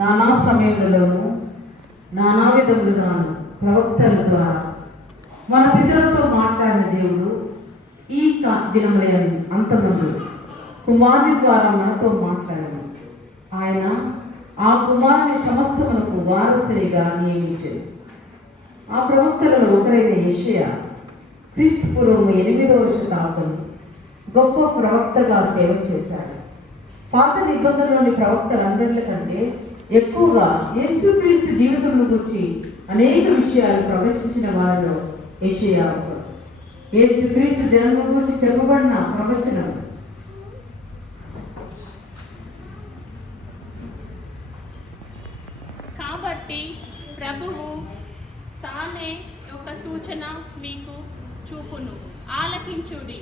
నానా సమయములలోనూ నానా విధములుగాను ప్రవక్తల ద్వారా మన పితరులతో మాట్లాడిన దేవుడు ఈ దినముల అంతమందు కుమారుని ద్వారా మనతో మాట్లాడాడు. ఆయన ఆ కుమారుని సమస్తమునకు వారసునిగా నియమించాడు. ఆ ప్రవక్తలలో ఒకరైన యెషయా క్రీస్తు పూర్వం 8వ శతాబ్దం గొప్ప ప్రవక్తగా సేవ చేశాడు. పాత నిబంధనలోని ప్రవక్తలందరి కంటే ఎక్కువగా యేసుక్రీస్తు జీవితంలో గురించి అనేక విషయాలు ప్రవచించిన వారిలో యెషయా ఒకరు. యేసుక్రీస్తు జన్మ గురించి చెప్పబడిన ప్రవచనం కాబట్టి ప్రభువు తానే ఒక సూచన మీకు చూపును, ఆలకించుడి.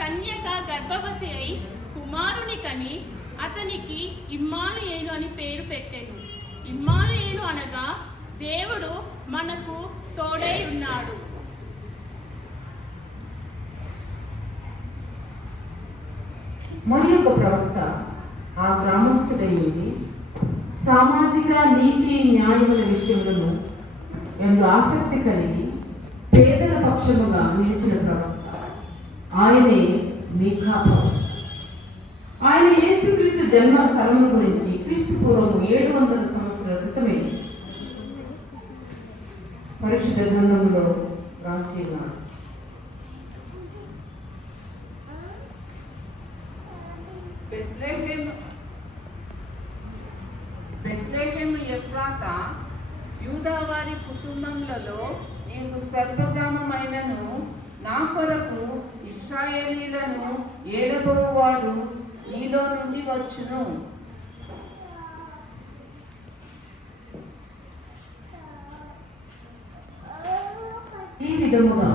కన్యక గర్భవతి అయి కుమారుని కని అతనికి ఇమ్మానుయేలు అని పేరు పెట్టెను. ఇమ్మానుయేలు అనగా దేవుడు మనకు తోడై ఉన్నాడు. మరి ఒక ప్రవక్త ఆ గ్రామస్తుడైంది సామాజిక నీతి న్యాయముల విషయములను ఎంతో ఆసక్తి కలిగి పేదల పక్షముగా నిలిచిన ప్రవక్త ఆయనే మీకా. ఆయన యేసుక్రీస్తు జన్మ స్థలము గురించి క్రీస్తు పూర్వం 700 సంవత్సరాల క్రితమే పరిశుద్ధ గ్రంథంలో రాసి ఉన్నాడు. బెత్లెహేము ఎఫ్రాతా యూదావారి కుటుంబములలో నీకు స్వర్గగ్రామమైనను నా కొరకు ఇశ్రాయేలీలను ఏలబోవాడు నీలో నుండి వచ్చును. ఈ విధముగా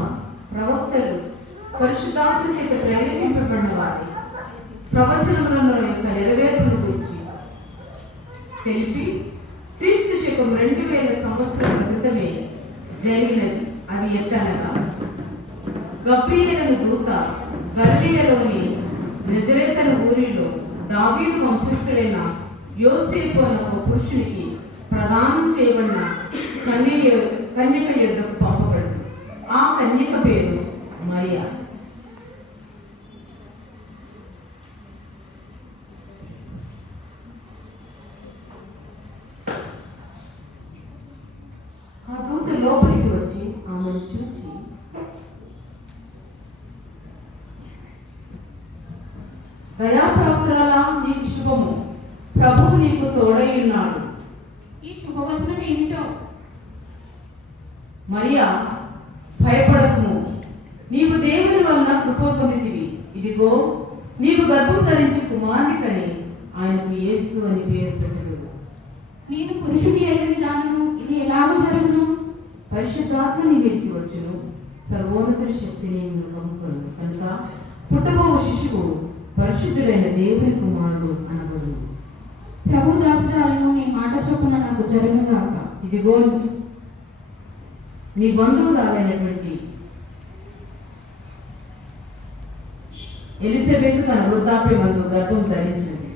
ప్రవక్తలు పరిశుద్ధాత్మ చేత ప్రేరేపింపబడిన వారి ప్రవచనములలో యొక్క నెరవేర్పును గురించి తెలిపి క్రీస్తు శకం 2000 సంవత్సరాల క్రితమే జరిగినది. అది ఎట్టనగా గబ్రియేలు దూత గలిలయలోని నజరేతు ఊరిలో దావీదు వంశస్థుడైన యోసేపు అనే ఒక పురుషునికి ప్రదానం చేయబడిన కన్యక యొద్దకు పంపబడింది. ఆ కన్యక పేరు మరియా. ఆ దూత లోపలికి వచ్చి ఆమెను చూచి, దయాప్రాప్తురాలా, నీకు శుభము, ప్రభువు నీకు తోడై ఉన్నాడు. ఈ శుభవచనం ఏమిటో? మరియా, భయపడకుము, నీవు దేవుని వలన కృప పొందితివి. ఇదిగో నీవు గర్భం ధరించి కుమారుని కని ఆయనకు యేసు అని పేరు పెట్టెదవు. నేను పురుషుని అయిన దానను ఇది ఎలాగో జరుగును? పరిశుద్ధాత్మ నీ మీదికి వచ్చును, సర్వోన్నతుడి శక్తిని కమ్ముకొను కనుక పుట్టబోవు శిశువు పరిశుద్ధుడైన దేవుని కుమారుడు అనబడును. ప్రభు దాసురాలను నీ మాట చొప్పున నాకు జరుగునుగాక. ఇదిగో నీ బంధువురాలైనటువంటి ఎలిజబెత్ తన వృద్ధాప్యమందు గర్భం ధరించినది.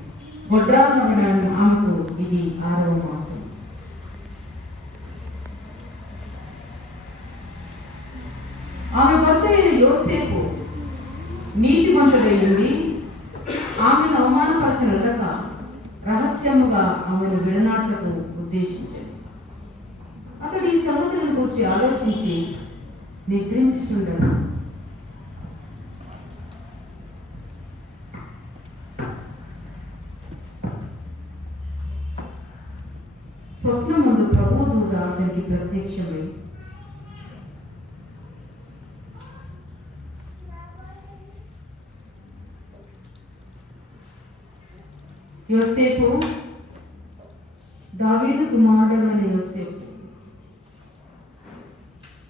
గొడ్రాలమైన ఆమెకు ఇది 6వ మాసం. ఆమె భర్త అయిన యోసేపు నీతిమంతుడైంది ఆమెను అవమానపరచినట్లక రహస్యముగా ఆమెను విడనాటకు ఉద్దేశించాడు. అతడు ఈ సంగతులను గురించి ఆలోచించి నిద్రించుచుండగా స్వప్నం ముందు ప్రభువు దూత అతనికి ప్రత్యక్షమై, యోసేపు, దావీదు కుమారుడైన యోసేపు,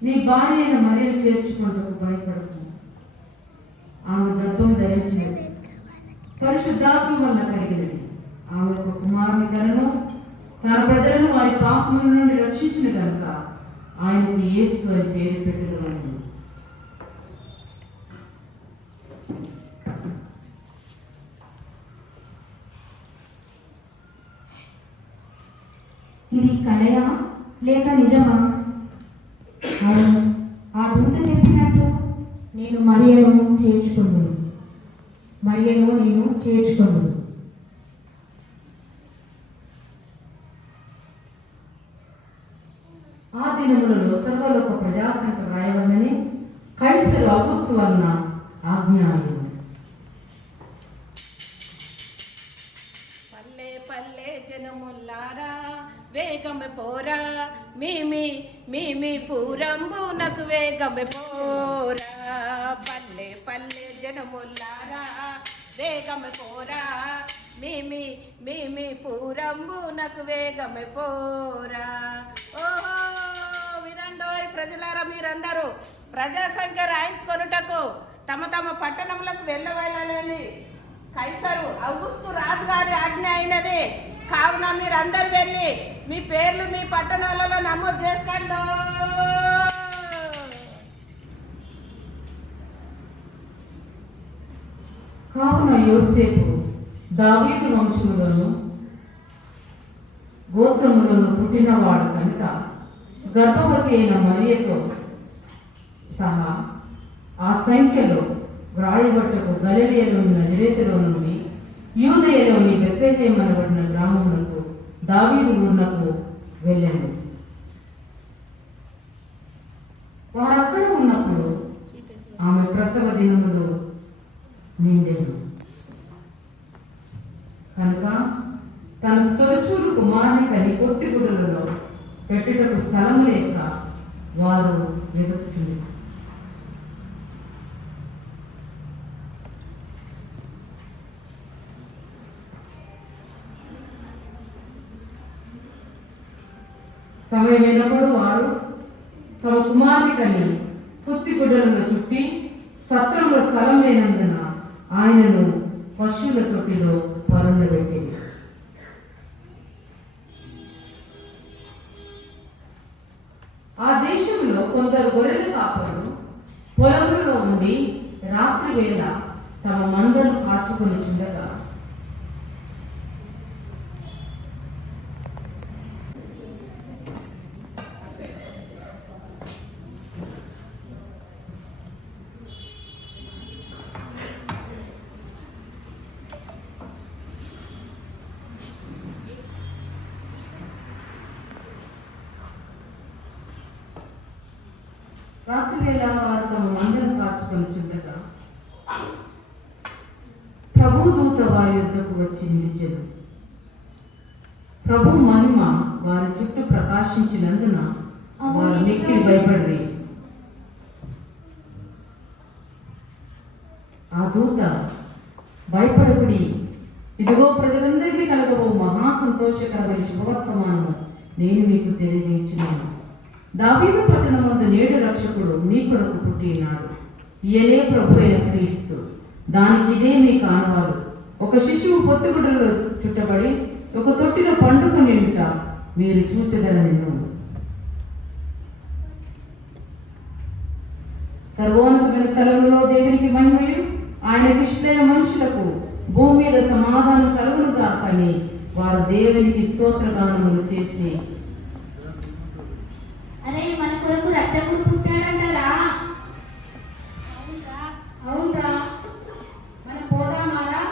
నీ భార్య అయిన మరియను చేర్చుకుంటకు భయపడకు. ఆమె గర్భం ధరించినది, పరిశుద్ధాత్మ వలన కలిగినది. ఆమె ఒక కుమారుని కలను తన ప్రజలను వారి పాపముల నుండి రక్షించిన కనుక ఆయనకు యేసు అని పేరు పెట్టుకున్నాను. ఇది కలయా లేక నిజమా? అవును, ఆ దూత చెప్పినట్టు నేను మరియను చేర్చుకున్నాను. ఆ దినములలో సర్వలోక ప్రజాసంఖ్య రాయవలని కైసరు అగుస్తు వలన ఆజ్ఞ అయింది. పల్లె పల్లె జనముల్లారా వేగమే పోరా, మీమి పూరంబునకు వేగమే పోరా. పల్లె పల్లె జనముల్లారా వేగమే పోరా, మీమి పూరంబునకు వేగమే పోరా. ఓహో వినండోయ్ ప్రజలారా, మీరందరూ ప్రజా సంఖ్య రాయించుకొనుటకు తమ తమ పట్టణములకు వెళ్ళవలెనని కైసరు ఔగుస్తు రాజు గారి ఆజ్ఞ అయినది. కావున మీరందరూ వెళ్ళి మీ పేర్లు మీ పట్టణాలలో నమోదు చేసుకోండి. కావున యోసేపు దావీదు వంశములోను గోత్రములను పుట్టినవాడు కనుక గర్భవతి అయిన మరియతో సహా ఆ సంఖ్యలో వ్రాయబట్టకు గలిలయలోని నజరేతులో నుండి యూదయలోని బెత్లెహేము అనబడిన గ్రామమునకు దావీదు ఊరునకు వెళ్ళాను. వారక్కడ ఉన్నప్పుడు ఆమె ప్రసవ దినములు నిండెను కనుక తన తొలచూరు కుమారుని కని పొత్తిగుడులలో పెట్టుటకు స్థలం లేక వారు వెతుకుతుంది. సమయమైనప్పుడు వారు తమ కుమారుని కని పొత్తిగుడ్డలను చుట్టి సత్రంలో స్థలం లేనందున ఆయనను పశువుల తొట్టిలో పరుండబెట్టింది. ఆ దేశంలో కొందరు గొర్రెల కాపరులు పొలంలో ఉండి రాత్రి వేళ తమ మందను కాచుకొని చుండగా రాత్రివేళ వారు తమ మందను కాచుకొని చుండగా ప్రభు దూత వారి యొద్దకు వచ్చి నిలిచెను. ప్రభు మహిమ వారి చుట్టూ ప్రకాశించినందున వారు మిక్కిలి భయపడి ఆ దూత భయపడకుడి, ఇదిగో ప్రజలందరికీ కలగబో మహా సంతోషకరమైన శుభవర్తమానము నేను మీకు తెలియజేస్తున్నాను. దావీదు పట్టణం వద్ద నేడు రక్షకుడు మీ కొరకు పుట్టి ఉన్నాడు. ఈయనే ప్రభు అయిన క్రీస్తు. దానికి ఇదే మీ కానువాడు. ఒక శిశువు పొత్తిగుడ్డలో చుట్టబడి ఒక తొట్టిలో పండుకొని ఉంట మీరు చూచెదరని. సర్వోన్నతమైన స్థలంలో దేవునికి మహిమయు ఆయనకి ఇష్టమైన మనుషులకు భూమి మీద సమాధానం కలుగునుగా కానీ వారు దేవునికి స్తోత్రగానములు చేసి అరే మన కొరకు రక్షకుడు పుట్టాడంటారా? అవునరా, మనం పోదామారా?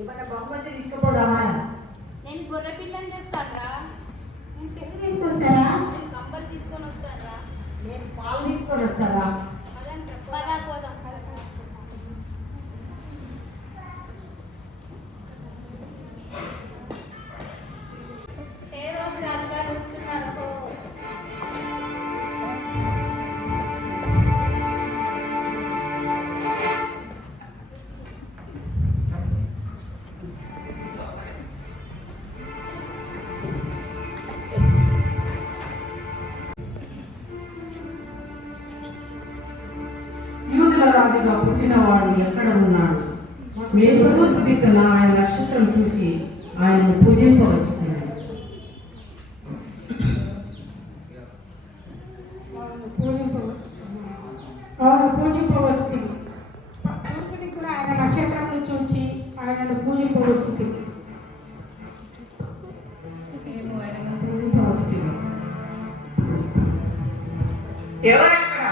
ఏమన్నా బహుమతి తీసుకుపోదామా? నేను గొర్రె పిల్లని తెస్తారా? నేను పెళ్లి తీసుకొస్తారా? నేను కంబర్ తీసుకొని వస్తారా? నేను పాలు తీసుకొని వస్తారా? పదా పోదాం. రాజుగా పుట్టినవాడు ఎక్కడ ఉన్నాడు? మీరు తూర్పు దిక్కున ఆయన నక్షత్రం చూచి ఆయనను పూజింపవచ్చుతున్నాడు. పూజింపవస్తుంది. తూర్పు దిక్కున ఆయన నక్షత్రం చూచి ఆయనను పూజింపవచ్చు. ఎవరక్కడ?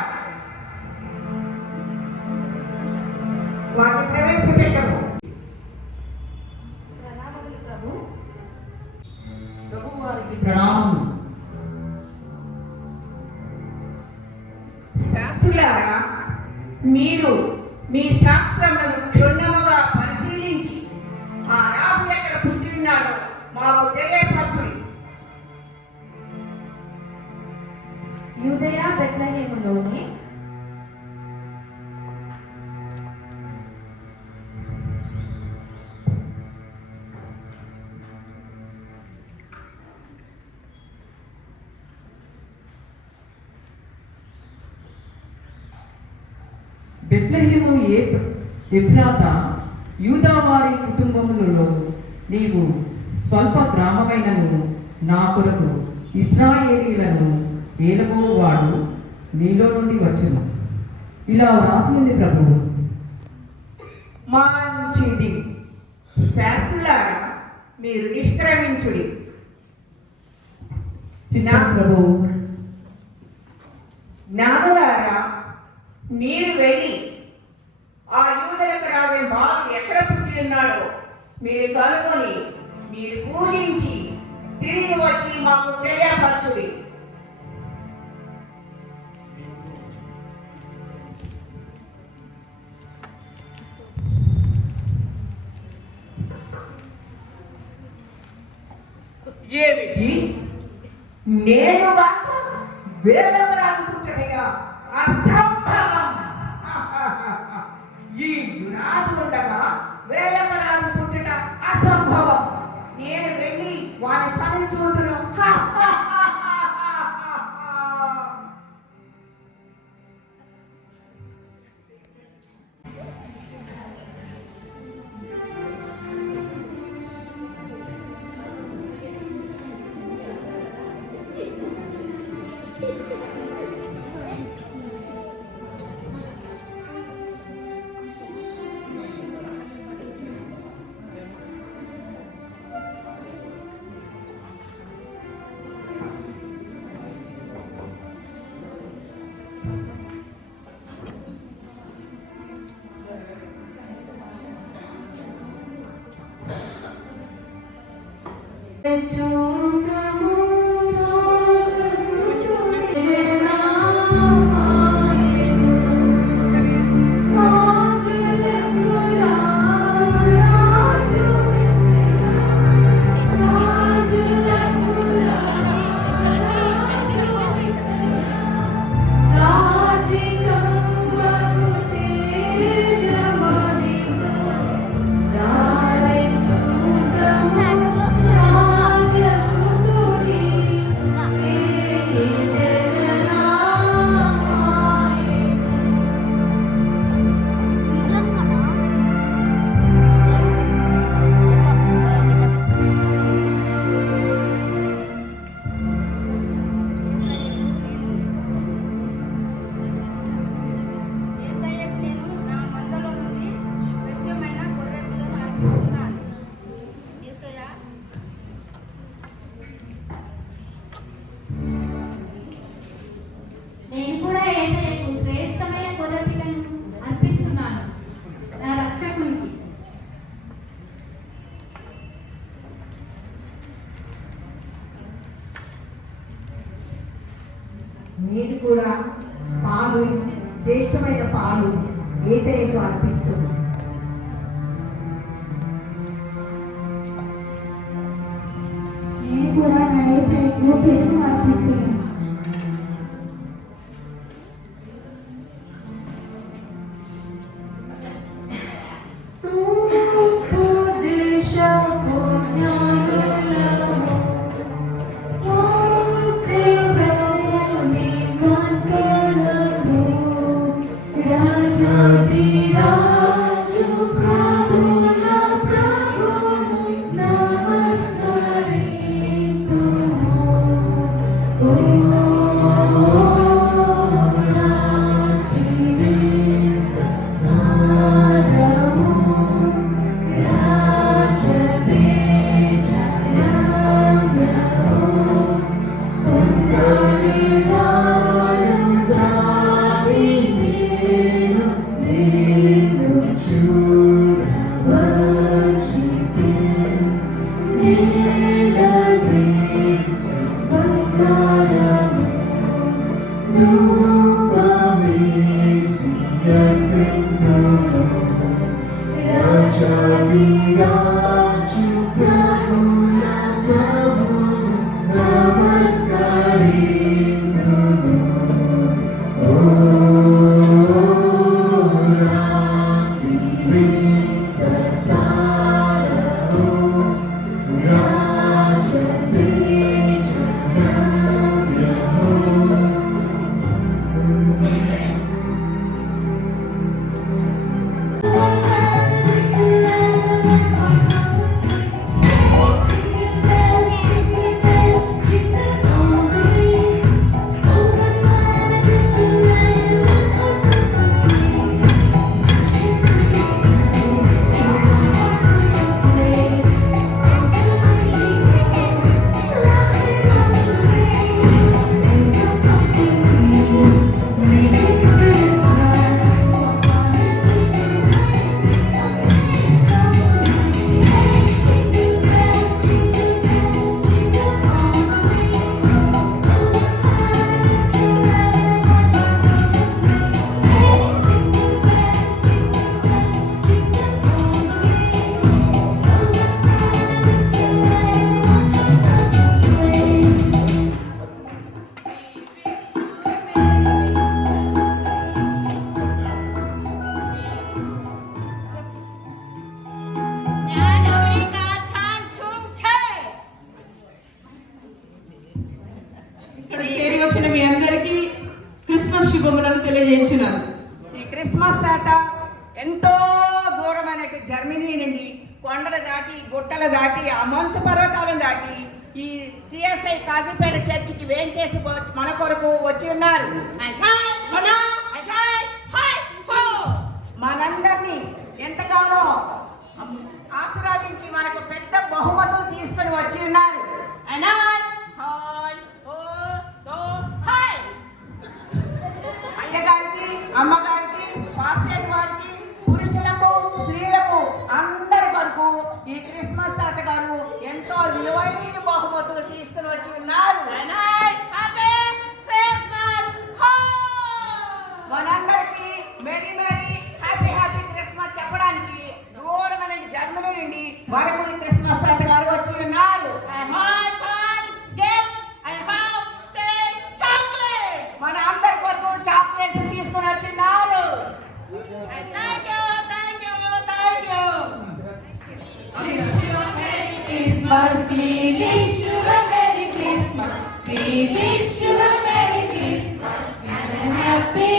వారిని ప్రవేశపెట్టము. ప్రభువారికి ప్రణామం. శాస్త్రులారా, మీరు మీ శాస్త్రములను క్షుణ్ణముగా పరిశీలించి ఆ రాజు ఎక్కడ పుట్టి ఉన్నాడో మాకు తెలియపరచండి. యూదయ బెత్లెహేములోని బెత్లెహేము ఎఫ్రాతా యూదావారి కుటుంబములలో నీవు స్వల్ప గ్రామమైనను నా కొరకు ఇశ్రాయేలీలను ఏలబోవాడు నీలో నుండి వచ్చును. ఇలా వ్రాసింది ప్రభువు. మంచిది. శాస్త్రులారా, మీరు నిష్క్రమించుడి. చిన్న ప్రభువు. జ్ఞానులారా, మీరు వెళ్ళి ఆ యూదులకు రాబోయే బాలుడు ఎక్కడ పుట్టి ఉన్నాడో మీరు కనుగొని మీరు పూజించి తిరిగి వచ్చి మాకు తెలియపరచుడి. ఏమిటి? నేను వేరొకరు అనుకుంటున్నగా అసంభవం. ఈ రాజు ఉండగా వేరొకరు అనుకుంటున్న అసంభవం. నేను వెళ్ళి వారి పని చూడును. యేసయ్యకు నేను నా మందలో నుండి స్వచ్ఛమైన గొర్రె పిల్లను అర్పిస్తున్నాను. యేసయ్య, నేను కూడా యేసయ్యకు శ్రేష్టమైన గొర్రె పిల్లను అర్పిస్తున్నాను, నా రక్షకునికి. నేను కూడా పాలు, శ్రేష్టమైన పాలు యేసయ్యకు అర్పిస్తున్నాను. నేను కూడా నా యేసయ్యకు పెరుగు అర్పిస్తున్నాను. Oh తెలియజేస్తున్నారు. ఈ క్రిస్మస్ తాత ఎంతో దూరమైన జర్మనీ నుండి కొండలు దాటి గుట్టలు దాటి ఆ మంచు పర్వతాలను దాటి ఈ సిఎస్ఐ కాజీపేట చర్చికి వేంచేసి మన కొరకు వచ్చి ఉన్నారు. మనందరినీ ఎంతగానో ఆశీర్వదించి మనకు పెద్ద బహుమతులు తీసుకొని వచ్చి ఉన్నారు. అయ్యగారికి, అమ్మగారికి, పాస్టర్ వారికి, పురుషులకు, స్త్రీలకు అందరి వరకు ఈ క్రిస్మస్ తాత గారు ఎంతో విలువైన బహుమతులు తీసుకుని వచ్చి ఉన్నారు. మనందరికీ merry merry happy happy Christmas చెప్పడానికి దూరమైన జర్మనీ నుండి వరకు ఈ క్రిస్మస్ తాత గారు వచ్చి ఉన్నారు. మన అందరి కొరకు చాక్లెట్స్ తీసుకుని వచ్చిన్నారు. Christmas, we wish you a Merry Christmas. We wish you a Merry Christmas and a Happy